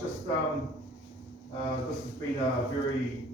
This has been a very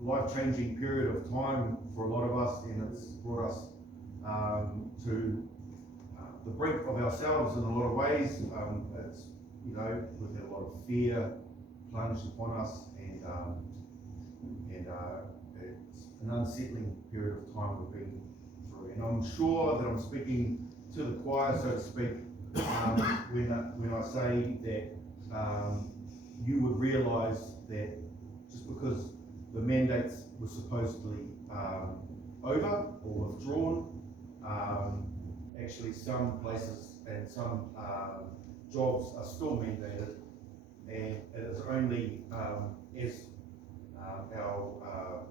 life-changing period of time for a lot of us, and it's brought us to the brink of ourselves in a lot of ways. It's, we've had a lot of fear plunged upon us, and it's an unsettling period of time we've been through. And I'm sure that I'm speaking to the choir, so to speak, when I say that you would realise that just because the mandates were supposedly over or withdrawn, actually some places and some jobs are still mandated, and it is only as our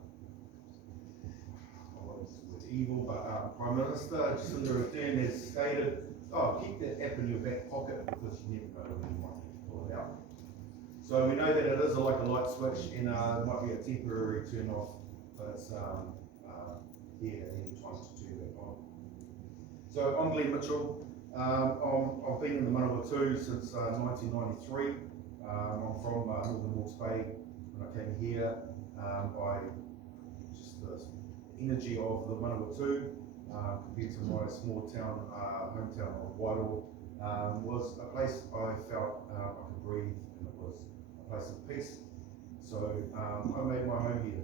evil, but Prime Minister Jacinda Ardern has stated, keep that app in your back pocket because you never know when you might need to pull it out. So we know that it is like a light switch, and it might be a temporary turn off, but it's here at any time to turn back on. So I'm Glenn Mitchell. I've been in the Manawatu since 1993. I'm from Northern Hawke's Bay. When I came here, the energy of the Manawatu compared to my small town, hometown of Wairoa, was a place I felt I could breathe, and it was a place of peace. So I made my home here,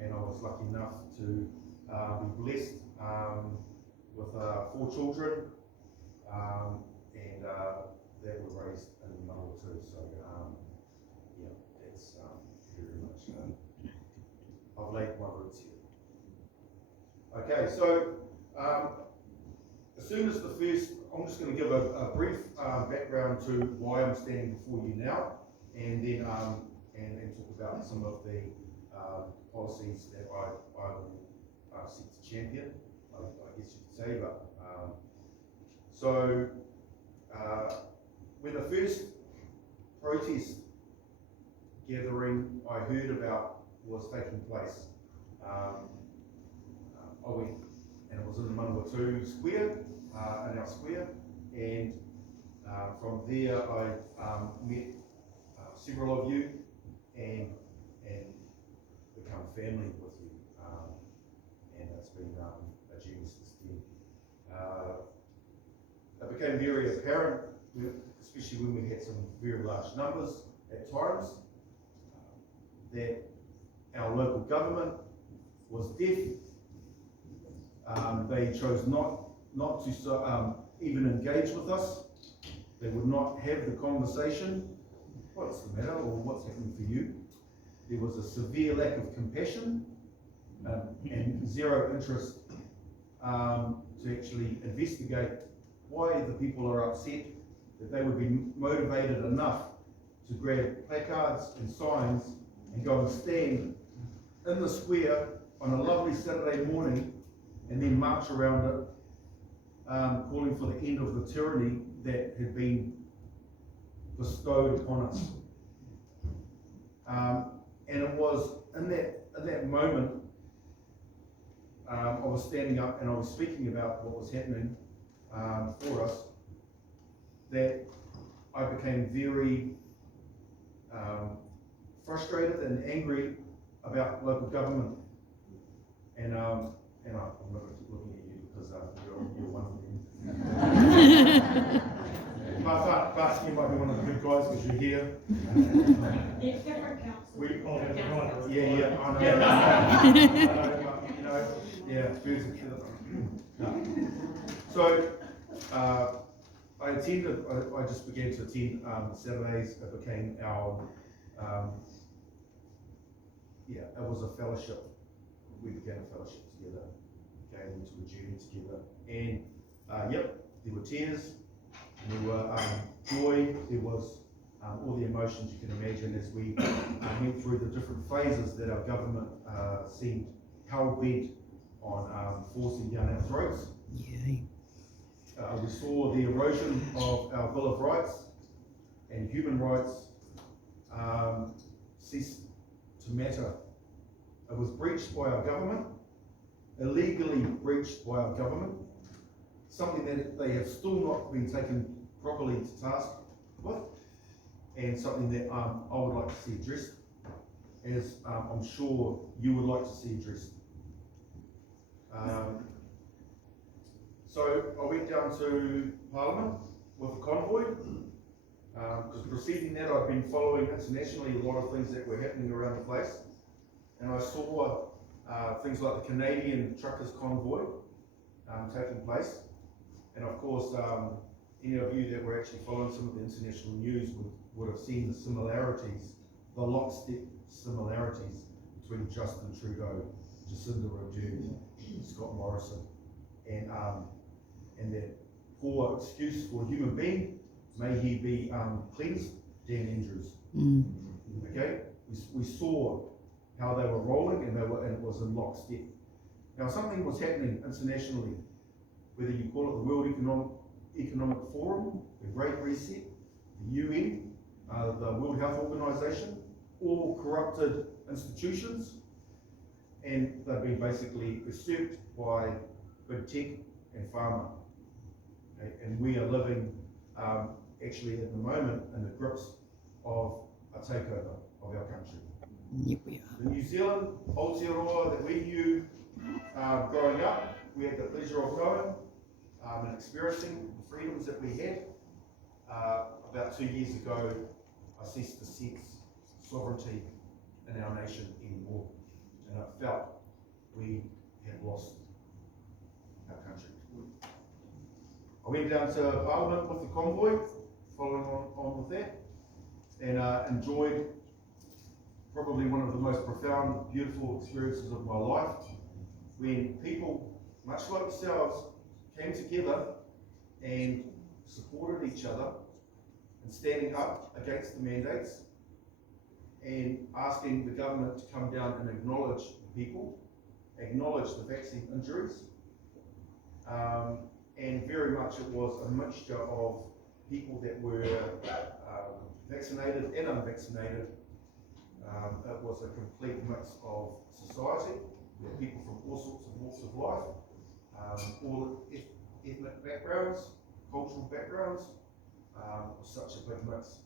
and I was lucky enough to be blessed with 4 children, and that were raised in the Manawatu. So it's very much I've laid my roots here. Okay, so as soon as I'm just going to give a brief background to why I'm standing before you now, and then and talk about some of the policies that I will seek to champion, I guess you could say. But when the first protest gathering I heard about was taking place, I went, and it was in the Manawatu Square, in our square, and from there I met several of you and become family with you, and it's been a journey since then. It became very apparent, especially when we had some very large numbers at times, that our local government was deaf. They chose not to even engage with us. They would not have the conversation. What's the matter, or what's happening for you? There was a severe lack of compassion and zero interest to actually investigate why the people are upset, that they would be motivated enough to grab placards and signs and go and stand in the square on a lovely Saturday morning and then march around it, calling for the end of the tyranny that had been bestowed upon us. And it was in that moment, I was standing up and I was speaking about what was happening for us, that I became very frustrated and angry about local government. And I'm not going to keep looking at you because you're one of them. But you might be one of the good guys because you're here. Different council. Yeah, I know. So I just began to attend Saturdays. It became our, it was a fellowship. We began a fellowship together, came into a journey together, and there were tears, there were joy, there was all the emotions you can imagine as we went through the different phases that our government seemed hell-bent on forcing down our throats. We saw the erosion of our Bill of Rights and human rights cease to matter. It was breached by our government, illegally breached by our government, something that they have still not been taken properly to task with, and something that I would like to see addressed, as I'm sure you would like to see addressed. So I went down to Parliament with a convoy, because preceding that I'd been following internationally a lot of things that were happening around the place, and I saw things like the Canadian Truckers Convoy taking place, and of course any of you that were actually following some of the international news would have seen the similarities, the lockstep similarities between Justin Trudeau, Jacinda Ardern, Scott Morrison, and that poor excuse for a human being, may he be cleansed, Dan Andrews. Okay, we saw how they were rolling, and it was in lockstep. Now something was happening internationally, whether you call it the World Economic Forum, the Great Reset, the UN, the World Health Organization, all corrupted institutions, and they've been basically usurped by big tech and pharma. Okay? And we are living actually at the moment in the grips of a takeover of our country. Yep, we are. The New Zealand, Aotearoa that we knew growing up, we had the pleasure of knowing and experiencing the freedoms that we had. About 2 years ago, I ceased to sense sovereignty in our nation anymore, and I felt we had lost our country. I went down to Parliament with the convoy, following on with that, and enjoyed probably one of the most profound, beautiful experiences of my life, when people, much like yourselves, came together and supported each other and standing up against the mandates and asking the government to come down and acknowledge the people, acknowledge the vaccine injuries, and very much it was a mixture of people that were vaccinated and unvaccinated. It was a complete mix of society. We had people from all sorts of walks of life, all ethnic backgrounds, cultural backgrounds. It was such a big mix.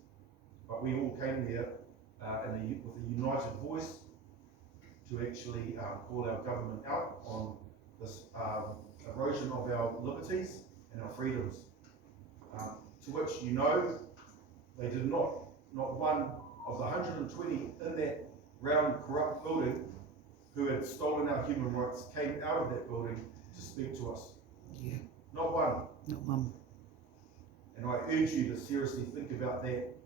But we all came there with a united voice to actually call our government out on this erosion of our liberties and our freedoms. To which, you know, they did not one of the 120 in that round corrupt building who had stolen our human rights came out of that building to speak to us. Yeah. Not one. Not one. And I urge you to seriously think about that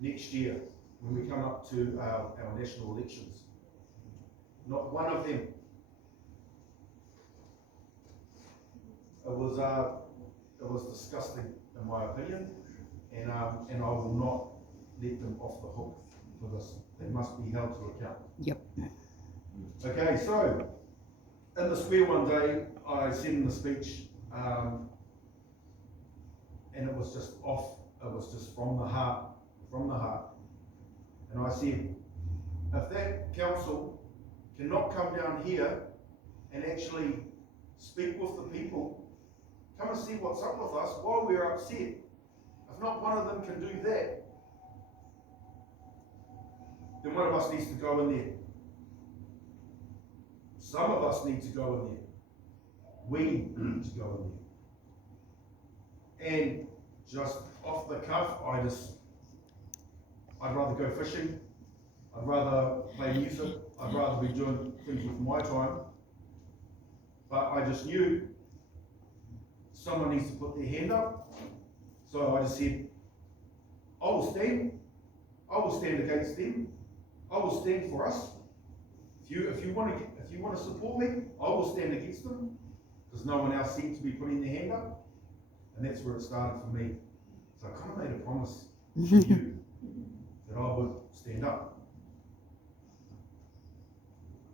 next year when we come up to our national elections. Not one of them. It was disgusting in my opinion, and I will not let them off the hook for this. They must be held to account. Yep. Okay, so in the square one day, I said in the speech, and it was just off. It was just from the heart, And I said, if that council cannot come down here and actually speak with the people, come and see what's up with us while we're upset. If not one of them can do that, then one of us needs to go in there. Some of us need to go in there. We need to go in there. And just off the cuff, I'd rather go fishing. I'd rather play music. I'd rather be doing things with my time. But I just knew someone needs to put their hand up. So I just said, I will stand against them. I will stand for us. If you want to support me, I will stand against them, because no one else seemed to be putting their hand up, and that's where it started for me. So I kind of made a promise to you that I would stand up.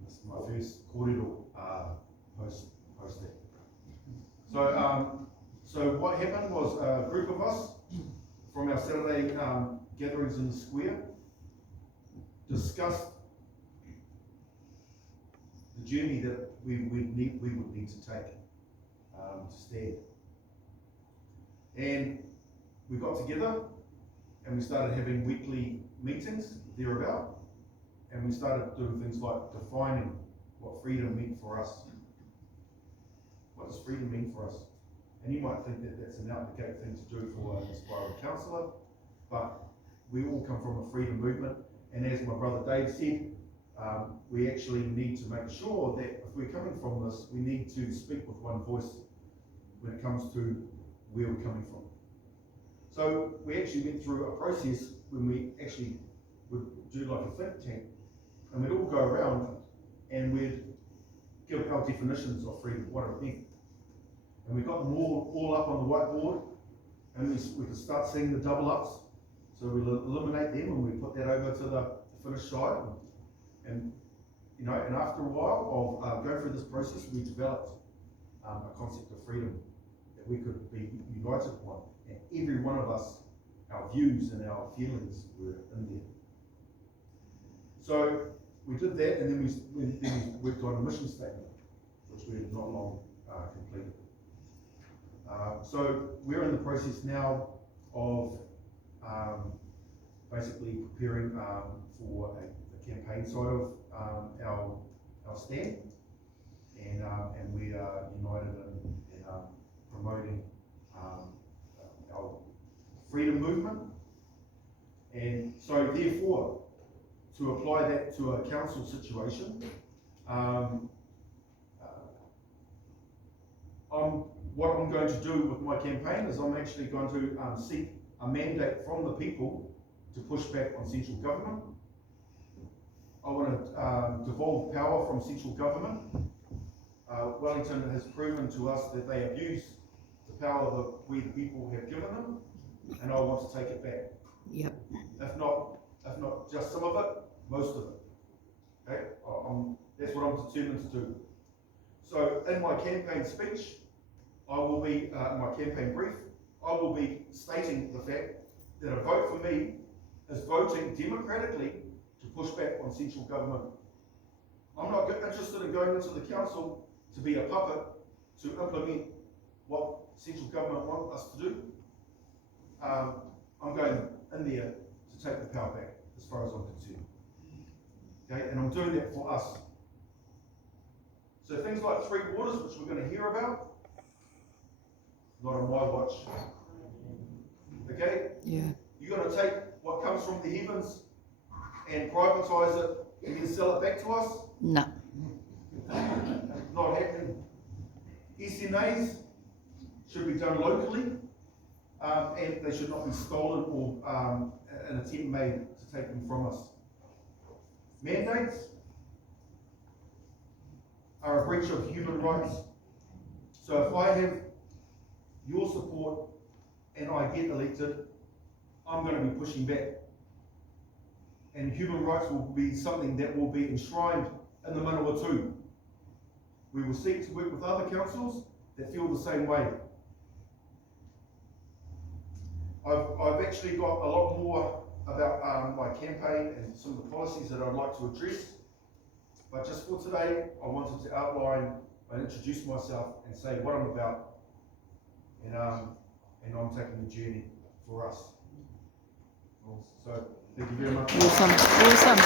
This is my first kōrero post that. So what happened was a group of us from our Saturday gatherings in the square discussed the journey that we would need to take to stand. And we got together and we started having weekly meetings thereabout, and we started doing things like defining what freedom meant for us. What does freedom mean for us? And you might think that that's an out-the-gate thing to do for an aspiring counsellor, but we all come from a freedom movement, and as my brother Dave said, we actually need to make sure that if we're coming from this, we need to speak with one voice when it comes to where we're coming from. So we actually went through a process when we actually would do like a think tank, and we'd all go around and we'd give our definitions of freedom, what it meant. And we got them all up on the whiteboard, and we could start seeing the double ups. So we'll eliminate them and we put that over to the finished side. And you know, and after a while of going through this process, we developed a concept of freedom that we could be united upon. And every one of us, our views and our feelings were in there. So we did that, and then we worked on a mission statement, which we had not long completed. So we're in the process now of basically preparing for the campaign side of our stand, and we are united in promoting our freedom movement. And so therefore, to apply that to a council situation, what I'm going to do with my campaign is I'm actually going to seek a mandate from the people to push back on central government. I want to devolve power from central government. Wellington has proven to us that they abuse the power that we the people have given them, and I want to take it back. Yep. If not just some of it, most of it. Okay, that's what I'm determined to do. So in my campaign speech, I will be, in my campaign brief, I will be stating the fact that a vote for me is voting democratically to push back on central government. I'm not interested in going into the council to be a puppet to implement what central government want us to do. I'm going in there to take the power back, as far as I'm concerned. Okay, and I'm doing that for us. So things like Three Waters, which we're going to hear about, not on my watch. Okay? Yeah. You're going to take what comes from the heavens and privatise it and then sell it back to us? No. Not happening. SNAs should be done locally, and they should not be stolen or an attempt made to take them from us. Mandates are a breach of human rights. So if I have your support and I get elected, I'm going to be pushing back. And human rights will be something that will be enshrined in the Manawatu. We will seek to work with other councils that feel the same way. I've actually got a lot more about my campaign and some of the policies that I'd like to address. But just for today, I wanted to outline and introduce myself and say what I'm about. And I'm taking the journey for us. So, thank you very much. Awesome. Awesome.